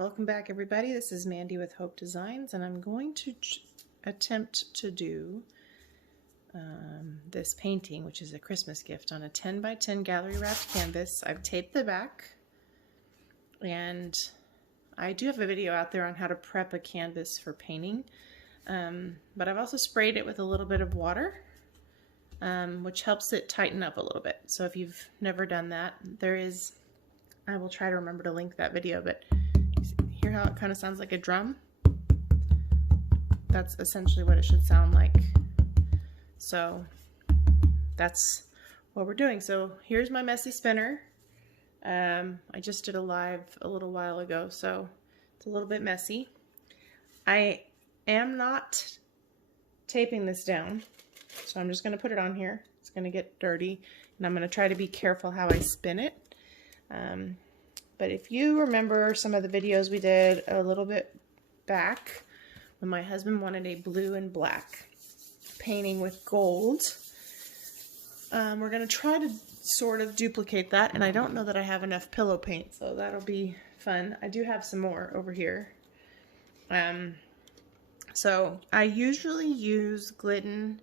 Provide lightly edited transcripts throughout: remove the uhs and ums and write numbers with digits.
Welcome back, everybody. This is Mandy with Hope Designs, and I'm going to attempt to do this painting, which is a Christmas gift, on a 10 by 10 gallery wrapped canvas. I've taped the back, and I do have a video out there on how to prep a canvas for painting, but I've also sprayed it with a little bit of water, which helps it tighten up a little bit. So if you've never done that, I will try to remember to link that video, but hear how it kind of sounds like a drum? That's essentially what it should sound like. So that's what we're doing. So here's my messy spinner. I just did a live a little while ago, so it's a little bit messy. I am not taping this down, so I'm just going to put it on here. It's going to get dirty, and I'm going to try to be careful how I spin it. But if you remember some of the videos we did a little bit back, when my husband wanted a blue and black painting with gold, we're going to try to sort of duplicate that, and I don't know that I have enough pillow paint, so that'll be fun. I do have some more over here. So I usually use Glitz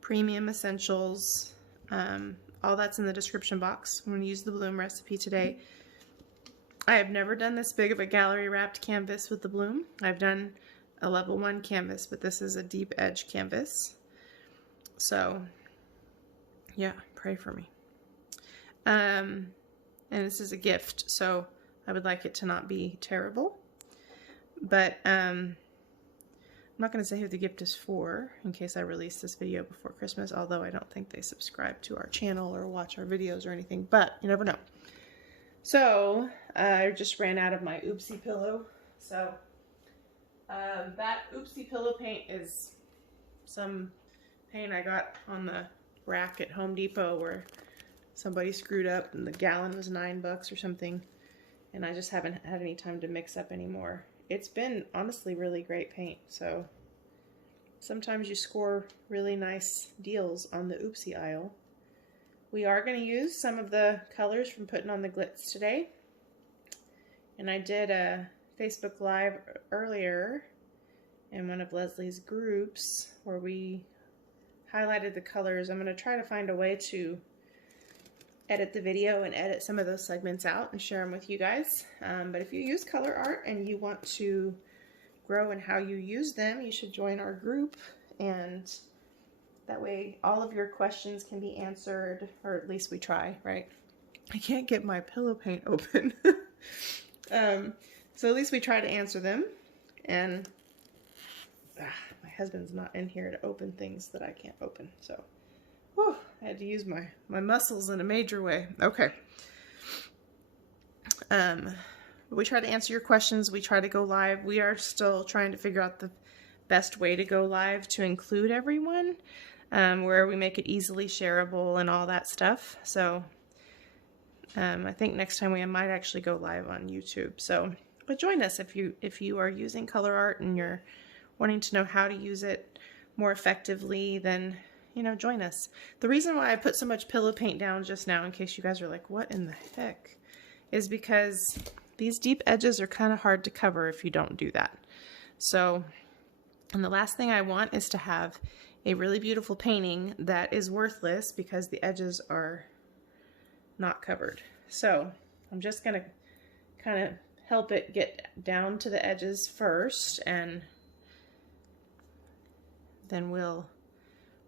Premium Essentials. All that's in the description box. I'm going to use the bloom recipe today. I have never done this big of a gallery wrapped canvas with the bloom. I've done a level 1 canvas, but this is a deep edge canvas. So yeah, pray for me. And this is a gift, so I would like it to not be terrible. But I'm not going to say who the gift is for in case I release this video before Christmas, although I don't think they subscribe to our channel or watch our videos or anything, but you never know. So I just ran out of my oopsie pillow. So that oopsie pillow paint is some paint I got on the rack at Home Depot where somebody screwed up and the gallon was $9 or something, and I just haven't had any time to mix up anymore. It's been honestly really great paint, so sometimes you score really nice deals on the oopsie aisle. We are going to use some of the colors from Puttin on the Glitz today, and I did a Facebook Live earlier in one of Leslie's groups where we highlighted the colors. I'm going to try to find a way to edit the video and edit some of those segments out and share them with you guys. But if you use Colourarte and you want to grow in how you use them, you should join our group, and that way all of your questions can be answered, or at least we try, right? I can't get my pillow paint open. So at least we try to answer them, and my husband's not in here to open things that I can't open, so whew, I had to use my muscles in a major way. Okay. We try to answer your questions. We try to go live. We are still trying to figure out the best way to go live to include everyone, where we make it easily shareable and all that stuff. So I think next time we might actually go live on YouTube. So, but join us if you are using Colourarte and you're wanting to know how to use it more effectively, then join us. The reason why I put so much pillow paint down just now, in case you guys are like, what in the heck, is because these deep edges are kind of hard to cover if you don't do that. So, and the last thing I want is to have a really beautiful painting that is worthless because the edges are not covered. So I'm just going to kind of help it get down to the edges first, and then we'll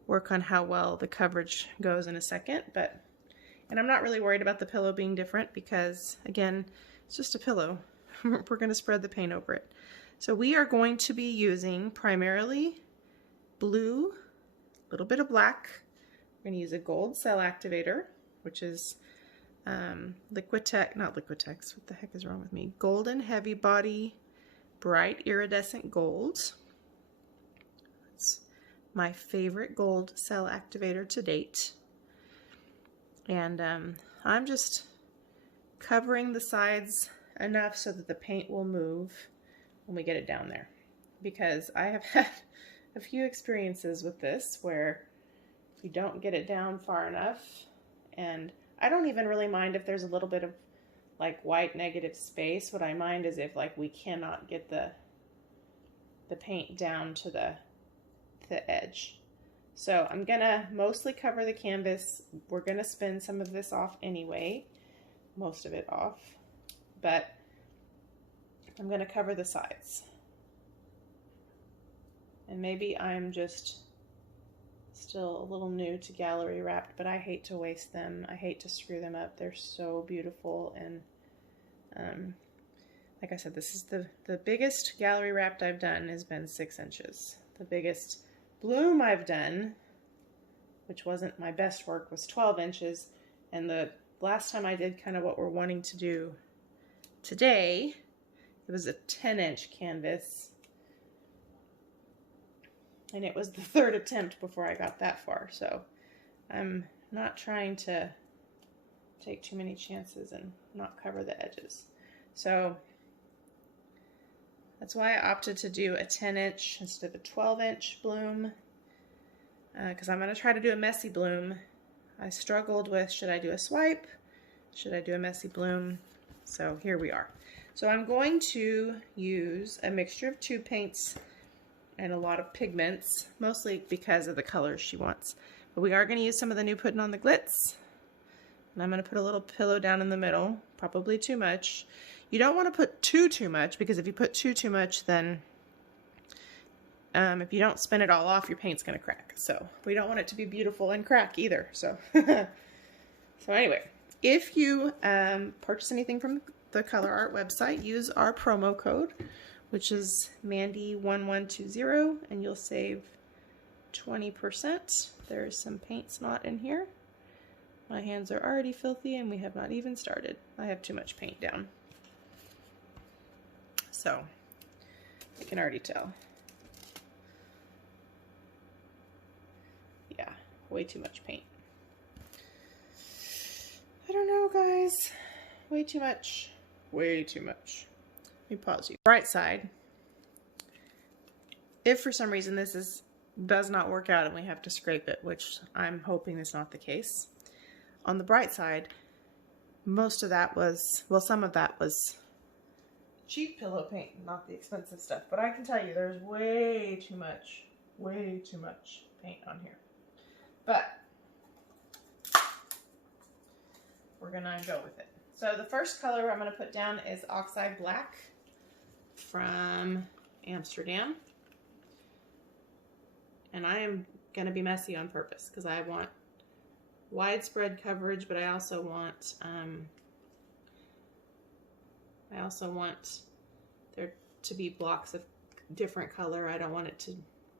work on how well the coverage goes in a second. And I'm not really worried about the pillow being different because, again, it's just a pillow. We're going to spread the paint over it. So we are going to be using primarily blue, a little bit of black. We're going to use a gold cell activator, which is not Liquitex, what the heck is wrong with me? Golden Heavy Body Bright Iridescent Gold. It's my favorite gold cell activator to date. And I'm just covering the sides enough so that the paint will move when we get it down there, because I have had a few experiences with this where you don't get it down far enough, and I don't even really mind if there's a little bit of like white negative space. What I mind is if like we cannot get the paint down to the edge. So I'm gonna mostly cover the canvas. We're gonna spin some of this off anyway, most of it off, but I'm gonna cover the sides. And maybe I'm just still a little new to gallery wrapped, but I hate to waste them. I hate to screw them up. They're so beautiful. And like I said, this is the biggest gallery wrapped I've done has been 6 inches. The biggest bloom I've done, which wasn't my best work, was 12 inches. And the last time I did kind of what we're wanting to do today, it was a 10-inch canvas. And it was the 3rd attempt before I got that far. So I'm not trying to take too many chances and not cover the edges. So that's why I opted to do a 10-inch instead of a 12-inch bloom, because I'm going to try to do a messy bloom. I struggled with, should I do a swipe? Should I do a messy bloom? So here we are. So I'm going to use a mixture of tube paints and a lot of pigments, mostly because of the colors she wants. But we are going to use some of the new Puttin on the Glitz. And I'm going to put a little pillow down in the middle, probably too much. You don't want to put too much, because if you put too much, then if you don't spin it all off, your paint's going to crack. So we don't want it to be beautiful and crack either. So, so anyway, if you purchase anything from the Colourarte website, use our promo code, which is Mandy1120, and you'll save 20%. There's some paint snot in here. My hands are already filthy and we have not even started. I have too much paint down. So, I can already tell. Yeah, way too much paint. I don't know, guys. Way too much. Way too much. Let me pause you. Bright side. If for some reason this does not work out and we have to scrape it, which I'm hoping is not the case. On the bright side, most of that was, well, some of that was cheap pillow paint, not the expensive stuff. But I can tell you there's way too much paint on here. But we're gonna go with it. So the first color I'm gonna put down is Oxide Black from Amsterdam. And I am gonna be messy on purpose because I want widespread coverage, but I also want there to be blocks of different color. I don't want it to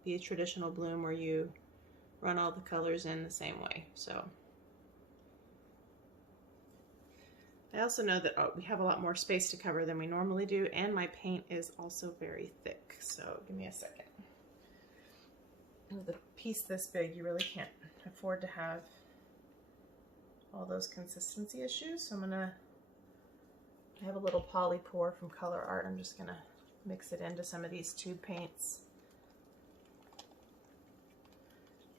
be a traditional bloom where you run all the colors in the same way. So I also know that we have a lot more space to cover than we normally do, and my paint is also very thick. So give me a second. With a piece this big, you really can't afford to have all those consistency issues. So I have a little poly pour from Colourarte. I'm just gonna mix it into some of these tube paints.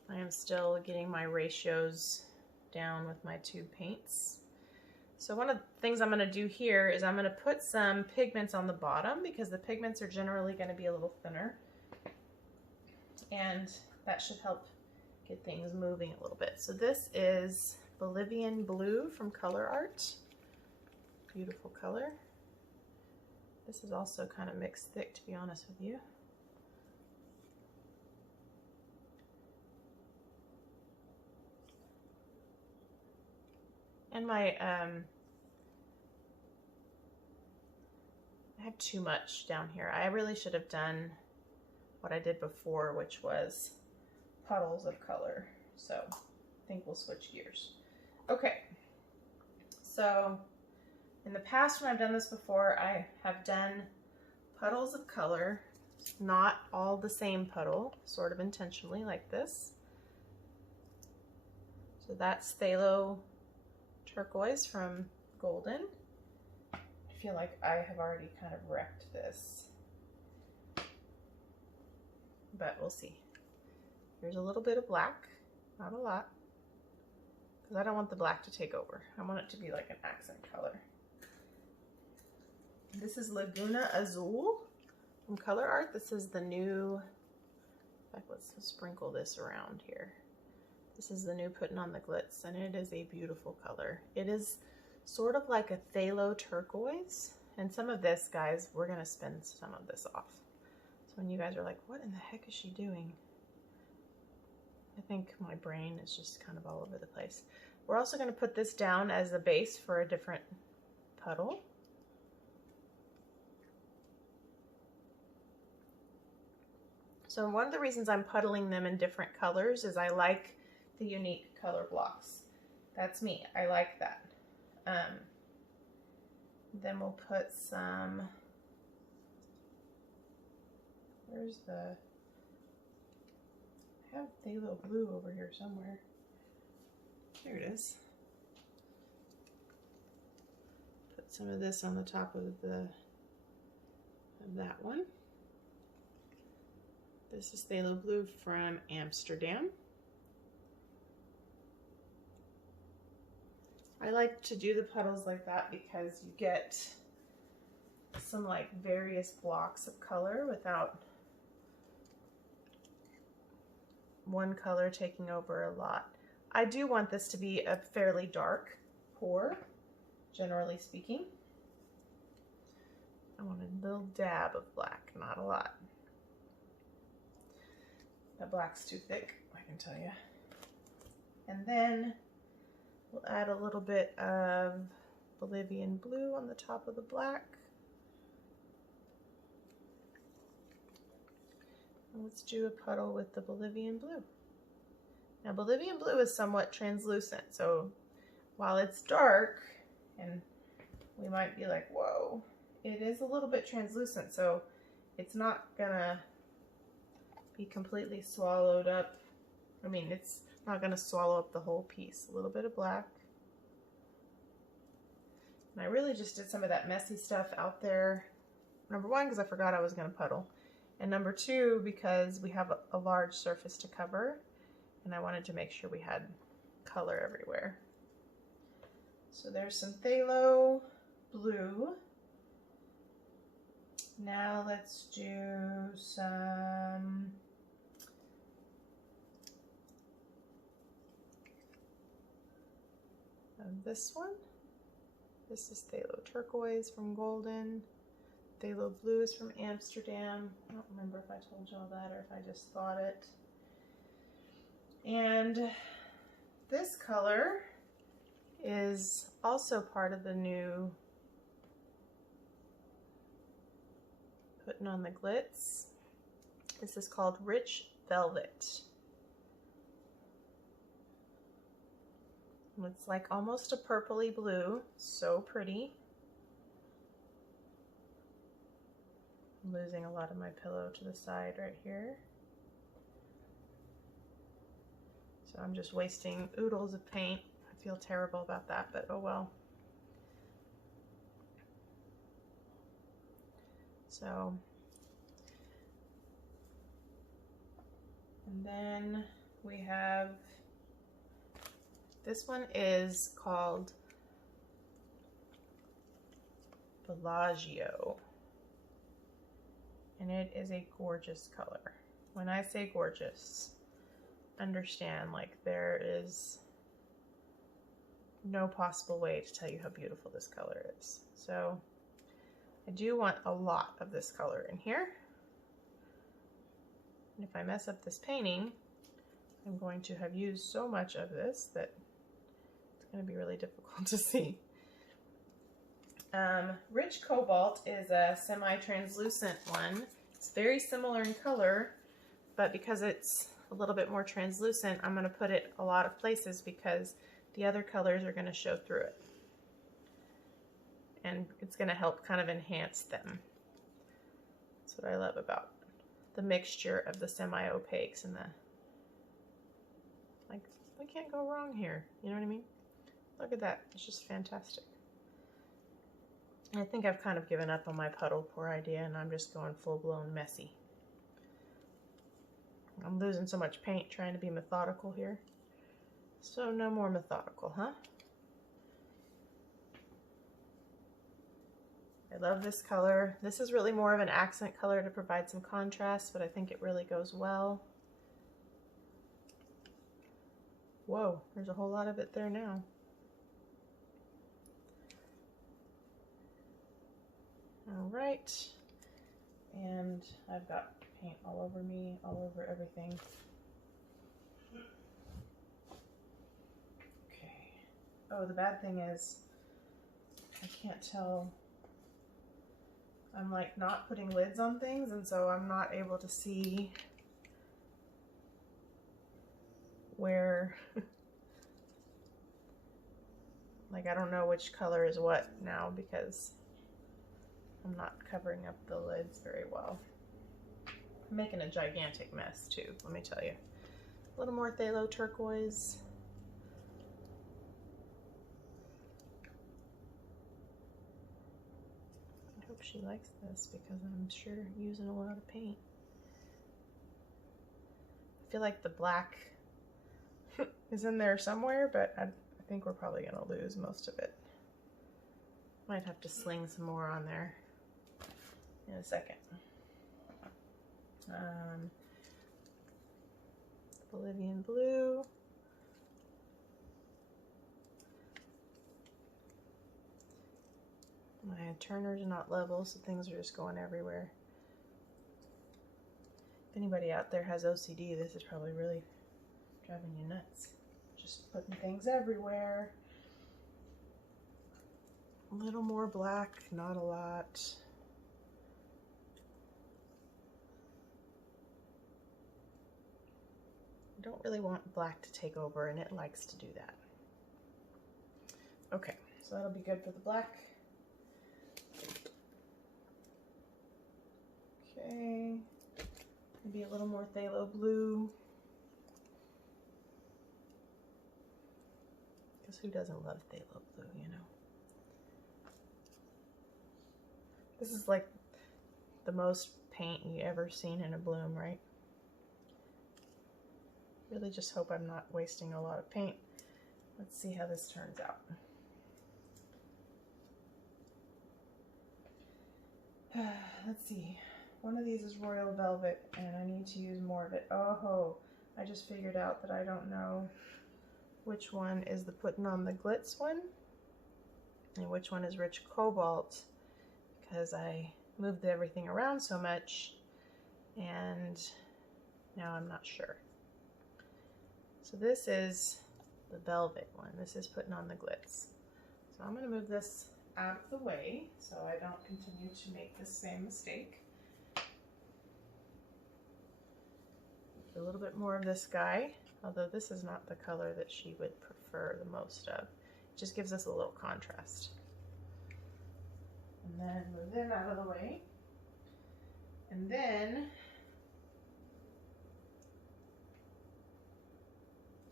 I am still getting my ratios down with my tube paints. So one of the things I'm gonna do here is I'm gonna put some pigments on the bottom because the pigments are generally gonna be a little thinner. And that should help get things moving a little bit. So this is Bolivian Blue from Colourarte. Beautiful color. This is also kind of mixed thick, to be honest with you. And my, I have too much down here. I really should have done what I did before, which was puddles of color. So I think we'll switch gears. Okay, so in the past when I've done this before, I have done puddles of color, not all the same puddle, sort of intentionally like this. So that's Phtalo Turquoise from Golden. I feel like I have already kind of wrecked this, but we'll see. Here's a little bit of black, not a lot, because I don't want the black to take over. I want it to be like an accent color. This is Laguna Azul from Colourarte. This is the new, in fact, let's sprinkle this around here. This is the new Puttin on the Glitz, and it is a beautiful color. It is sort of like a phthalo turquoise, and some of this, guys, we're gonna spin some of this off. So when you guys are like, what in the heck is she doing? I think my brain is just kind of all over the place. We're also gonna put this down as a base for a different puddle. So one of the reasons I'm puddling them in different colors is I like the unique color blocks. That's me, I like that. Then we'll put some, where's the, I have phthalo blue over here somewhere. There it is. Put some of this on the top of that one. This is phthalo blue from Amsterdam. I like to do the puddles like that because you get some like various blocks of color without one color taking over a lot. I do want this to be a fairly dark pour, generally speaking. I want a little dab of black, not a lot. That black's too thick, I can tell you. And then we'll add a little bit of Bolivian blue on the top of the black. And let's do a puddle with the Bolivian blue. Now Bolivian blue is somewhat translucent, so while it's dark, and we might be like, whoa, it is a little bit translucent, so it's not gonna be completely swallowed up. I mean, it's not gonna swallow up the whole piece. A little bit of black. And I really just did some of that messy stuff out there. Number one, because I forgot I was gonna puddle. And number two, because we have a large surface to cover, and I wanted to make sure we had color everywhere. So there's some phthalo blue. Now let's do some of this one. This is phthalo turquoise from Golden. Phthalo blue is from Amsterdam. I don't remember if I told y'all that or if I just thought it. And this color is also part of the new Puttin on the Glitz. This is called Rich Velvet. It's like almost a purpley blue, so pretty. I'm losing a lot of my pillow to the side right here. So I'm just wasting oodles of paint. I feel terrible about that, but oh well. So, and then we have, this one is called Bellagio, and it is a gorgeous color. When I say gorgeous, understand, like, there is no possible way to tell you how beautiful this color is. So I do want a lot of this color in here. And if I mess up this painting, I'm going to have used so much of this that it's going to be really difficult to see. Rich Cobalt is a semi-translucent one. It's very similar in color, but because it's a little bit more translucent, I'm going to put it a lot of places because the other colors are going to show through it. And it's going to help kind of enhance them. That's what I love about the mixture of the semi-opaques and the, like, we can't go wrong here. You know what I mean? Look at that. It's just fantastic. I think I've kind of given up on my puddle pour idea and I'm just going full-blown messy. I'm losing so much paint trying to be methodical here. So no more methodical, huh? I love this color. This is really more of an accent color to provide some contrast, but I think it really goes well. Whoa, there's a whole lot of it there now. All right, and I've got paint all over me, all over everything. Okay. Oh, the bad thing is I can't tell. I'm like not putting lids on things, and so I'm not able to see where, like I don't know which color is what now because I'm not covering up the lids very well. I'm making a gigantic mess too, let me tell you. A little more Phtalo turquoise. I hope she likes this because I'm sure using a lot of paint. I feel like the black is in there somewhere, but I think we're probably gonna lose most of it. Might have to sling some more on there in a second. Bolivian blue. My turners are not level, so things are just going everywhere. If anybody out there has OCD, this is probably really driving you nuts. Just putting things everywhere. A little more black, not a lot. I don't really want black to take over, and it likes to do that. Okay, so that'll be good for the black. Okay, maybe a little more phthalo blue. Because who doesn't love phthalo blue, you know? This is like the most paint you ever seen in a bloom, right? Really just hope I'm not wasting a lot of paint. Let's see how this turns out. Let's see. One of these is Royal Velvet, and I need to use more of it. Oh, I just figured out that I don't know which one is the Puttin on the Glitz one, and which one is Rich Cobalt, because I moved everything around so much, and now I'm not sure. So this is the Velvet one. This is Puttin on the Glitz. So I'm going to move this out of the way so I don't continue to make the same mistake. A little bit more of this guy, although this is not the color that she would prefer the most of. It just gives us a little contrast. And then move them out of the way. And then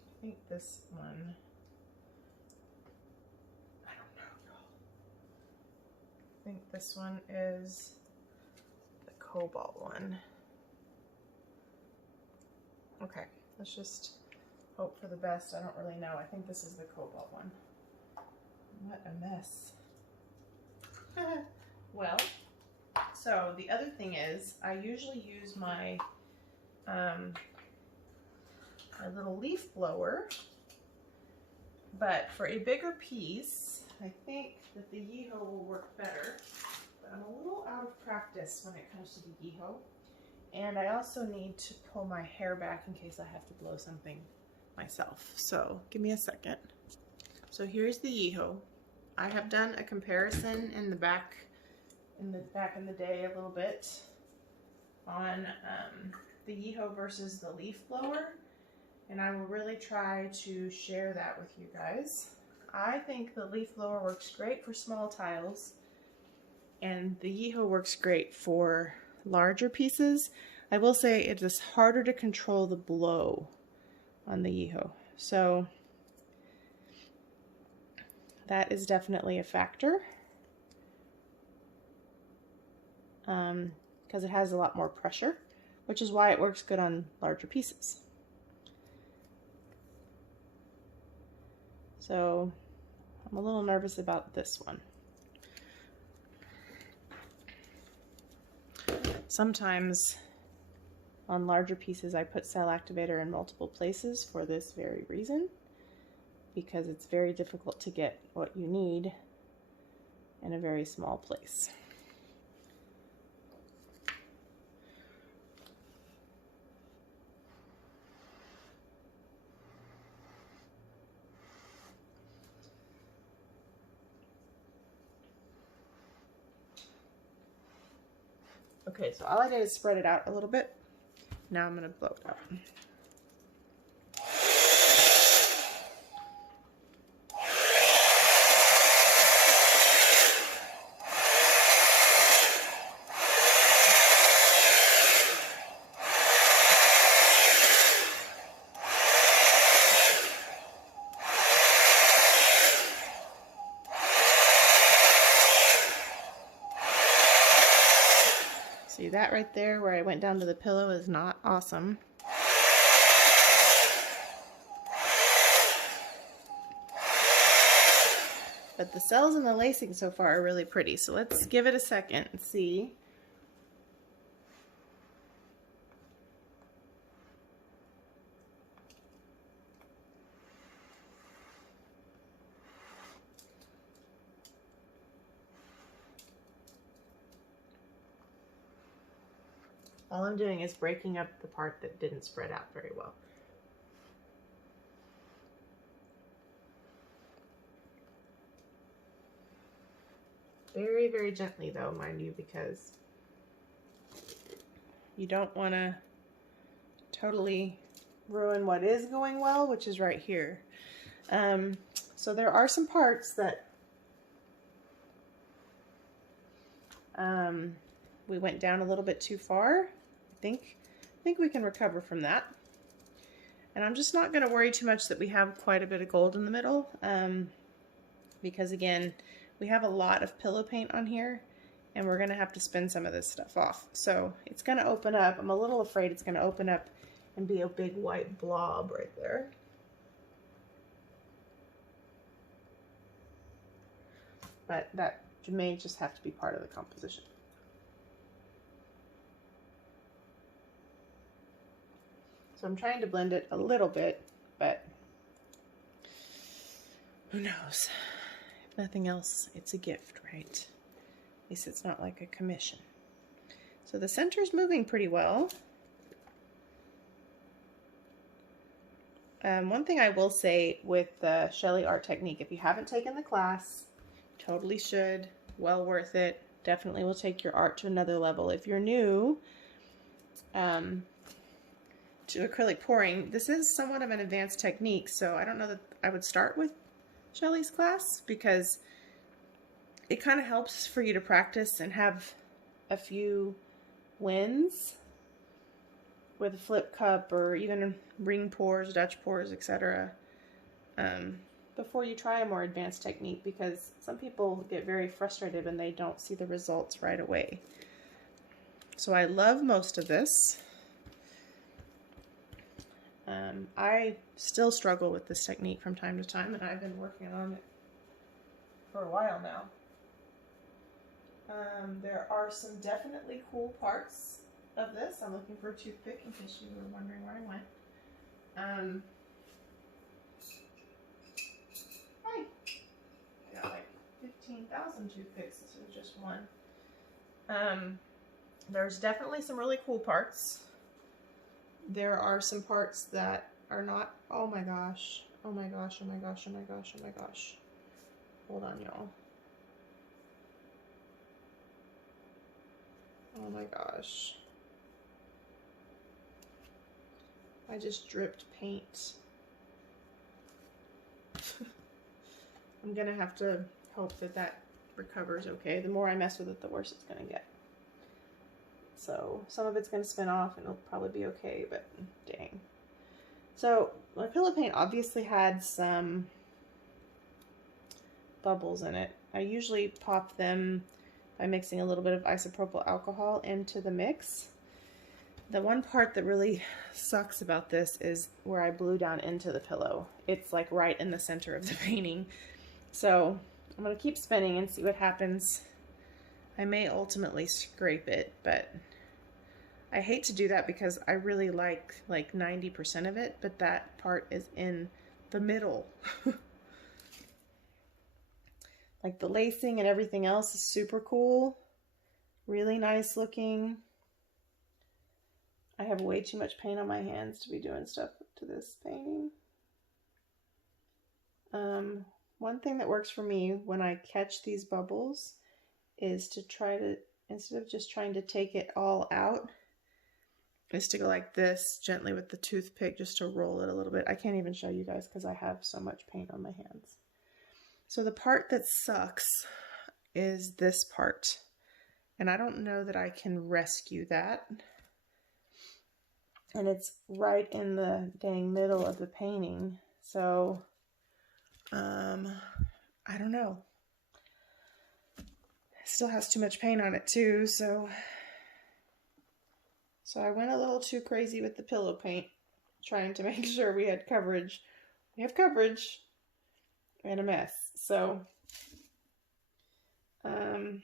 I think this one, I don't know, y'all. I think this one is the Cobalt one. Okay, let's just hope for the best. I don't really know. I think this is the Cobalt one. What a mess. Well, so the other thing is I usually use my my little leaf blower, but for a bigger piece, I think that the Yeehaw will work better. But I'm a little out of practice when it comes to the Yeehaw. And I also need to pull my hair back in case I have to blow something myself. So give me a second. So here's the Yeehaw. I have done a comparison in the back in the day a little bit on the Yeehaw versus the leaf blower, and I will really try to share that with you guys. I think the leaf blower works great for small tiles, and the Yeehaw works great for larger pieces. I will say it is harder to control the blow on the Yeehaw, so that is definitely a factor, because it has a lot more pressure, which is why it works good on larger pieces. So I'm a little nervous about this one. sometimes on larger pieces I put cell activator in multiple places for this very reason, because it's very difficult to get what you need in a very small place. Okay, so all I did is spread it out a little bit. Now I'm going to blow it out. See, that right there where I went down to the pillow is not awesome. But the cells and the lacing so far are really pretty, so let's give it a second and see. All I'm doing is breaking up the part that didn't spread out very well. Very, very gently though, mind you, because you don't want to totally ruin what is going well, which is right here. So there are some parts that we went down a little bit too far. I think we can recover from that. And I'm just not going to worry too much that we have quite a bit of gold in the middle, because again, we have a lot of pillow paint on here, and we're going to have to spin some of this stuff off. So it's going to open up. I'm a little afraid it's going to open up and be a big white blob right there. But that may just have to be part of the composition. So I'm trying to blend it a little bit, but who knows? If nothing else, it's a gift, right? At least it's not like a commission. So the center's moving pretty well. One thing I will say with the Sheleeart technique, if you haven't taken the class, totally should, well worth it. Definitely will take your art to another level. If you're new to acrylic pouring, this is somewhat of an advanced technique, so I don't know that I would start with Shelley's class, because it kind of helps for you to practice and have a few wins with a flip cup or even ring pours, Dutch pours, etc. Before you try a more advanced technique, because some people get very frustrated when they don't see the results right away. So I love most of this. I still struggle with this technique from time to time, and I've been working on it for a while now. There are some definitely cool parts of this. I'm looking for a toothpick in case you were wondering where I went. Hi! I got like 15,000 toothpicks. This is just one. There's definitely some really cool parts. There are some parts that are not. Oh my gosh. Oh my gosh. Oh my gosh. Oh my gosh. Oh my gosh. Hold on, y'all. Oh my gosh. I just dripped paint. I'm gonna have to hope that that recovers okay. The more I mess with it, the worse it's gonna get. So some of it's gonna spin off and it'll probably be okay, but dang. So my pillow paint obviously had some bubbles in it. I usually pop them by mixing a little bit of isopropyl alcohol into the mix. The one part that really sucks about this is where I blew down into the pillow. It's like right in the center of the painting. So I'm gonna keep spinning and see what happens. I may ultimately scrape it, but I hate to do that because I really like 90% of it, but that part is in the middle. Like the lacing and everything else is super cool. Really nice looking. I have way too much paint on my hands to be doing stuff to this painting. One thing that works for me when I catch these bubbles is to try to, instead of just trying to take it all out, is to go like this gently with the toothpick just to roll it a little bit. I can't even show you guys because I have so much paint on my hands. So the part that sucks is this part. And I don't know that I can rescue that. And it's right in the dang middle of the painting. So, I don't know. It still has too much paint on it too, so I went a little too crazy with the pillow paint, trying to make sure we had coverage. We have coverage and a mess. So, I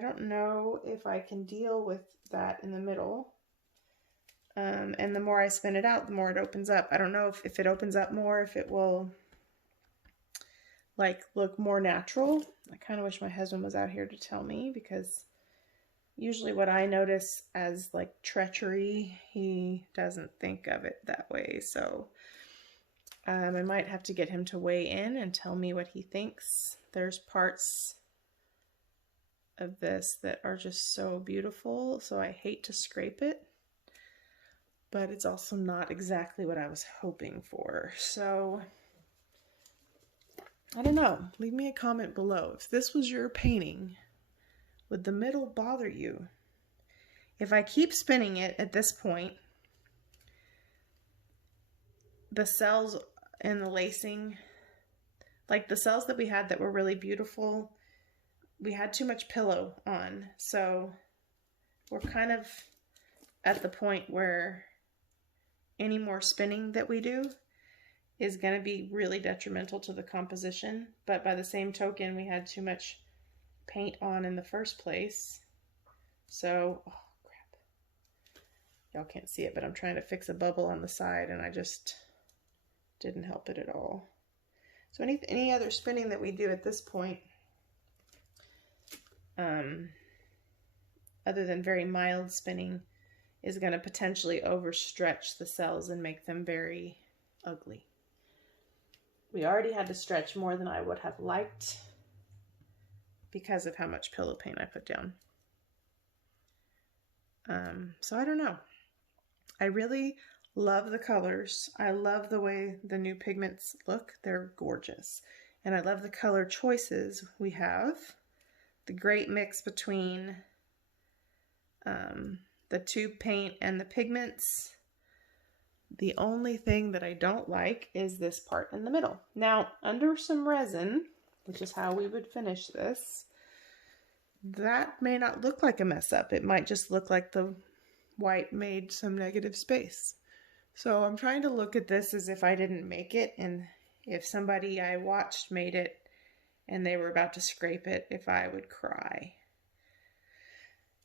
don't know if I can deal with that in the middle. And the more I spin it out, the more it opens up. I don't know if it opens up more, if it will like look more natural. I kind of wish my husband was out here to tell me, because usually what I notice as like treachery, he doesn't think of it that way. So I might have to get him to weigh in and tell me what he thinks. There's parts of this that are just so beautiful, so I hate to scrape it, but it's also not exactly what I was hoping for. So I don't know. Leave me a comment below. If this was your painting, would the middle bother you? If I keep spinning it at this point, the cells and the lacing, like the cells that we had that were really beautiful, we had too much pillow on. So we're kind of at the point where any more spinning that we do is going to be really detrimental to the composition. But by the same token, we had too much paint on in the first place. So, oh crap. Y'all can't see it, but I'm trying to fix a bubble on the side and I just didn't help it at all. So any other spinning that we do at this point, other than very mild spinning, is going to potentially overstretch the cells and make them very ugly. We already had to stretch more than I would have liked because of how much pillow paint I put down. So I don't know. I really love the colors. I love the way the new pigments look. They're gorgeous. And I love the color choices we have. The great mix between the tube paint and the pigments. The only thing that I don't like is this part in the middle. Now, under some resin, which is how we would finish this, that may not look like a mess up. It might just look like the white made some negative space. So I'm trying to look at this as if I didn't make it, and if somebody I watched made it and they were about to scrape it, if I would cry.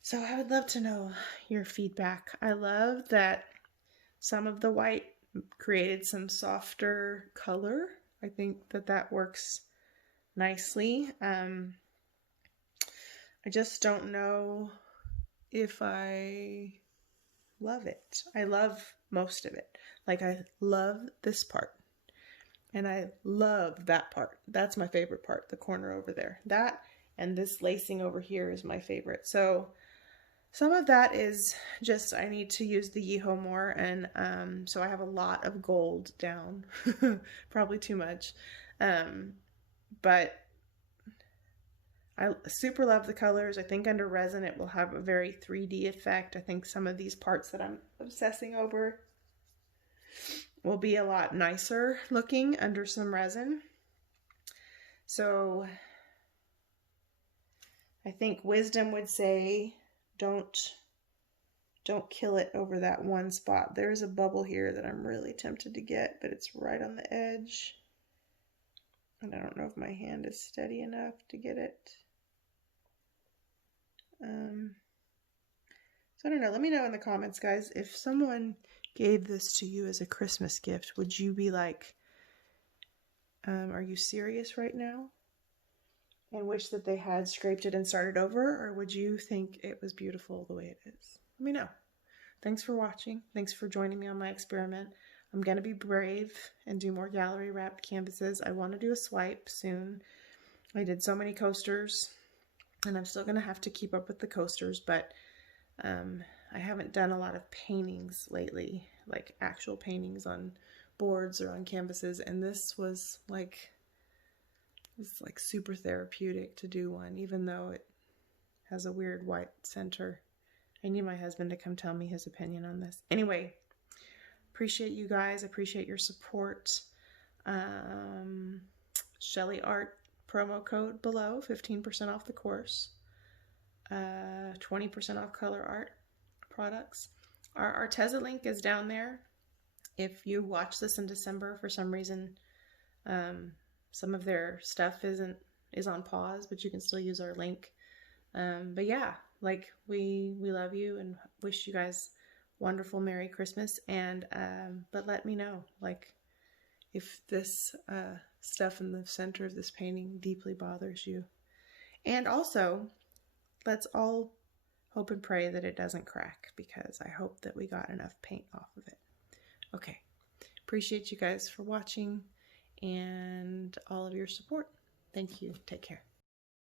So I would love to know your feedback. I love that some of the white created some softer color. I think that works nicely. I just don't know if I love it. I love most of it. Like, I love this part. And I love that part. That's my favorite part, the corner over there. That and this lacing over here is my favorite. So some of that is just I need to use the Yeehaw more, and so I have a lot of gold down. Probably too much. But I super love the colors. I think under resin it will have a very 3D effect. I think some of these parts that I'm obsessing over will be a lot nicer looking under some resin. So I think wisdom would say don't kill it over that one spot. There's a bubble here that I'm really tempted to get, but it's right on the edge. And I don't know if my hand is steady enough to get it. So I don't know. Let me know in the comments, guys. If someone gave this to you as a Christmas gift, would you be like, are you serious right now? And wish that they had scraped it and started over? Or would you think it was beautiful the way it is? Let me know. Thanks for watching. Thanks for joining me on my experiment. I'm going to be brave and do more gallery wrapped canvases. I want to do a swipe soon. I did so many coasters, and I'm still going to have to keep up with the coasters, but I haven't done a lot of paintings lately, like actual paintings on boards or on canvases, and this was like, it's like super therapeutic to do one, even though it has a weird white center. I need my husband to come tell me his opinion on this. Anyway, appreciate you guys. Appreciate your support. Sheleeart promo code below, 15% off the course. 20% off Colourarte products. Our Arteza link is down there. If you watch this in December for some reason, some of their stuff is on pause, but you can still use our link. But yeah, like we love you and wish you guys wonderful Merry Christmas. And but let me know, like, if this stuff in the center of this painting deeply bothers you. And also, let's all hope and pray that it doesn't crack, because I hope that we got enough paint off of it. Okay, appreciate you guys for watching and all of your support. Thank you. Take care.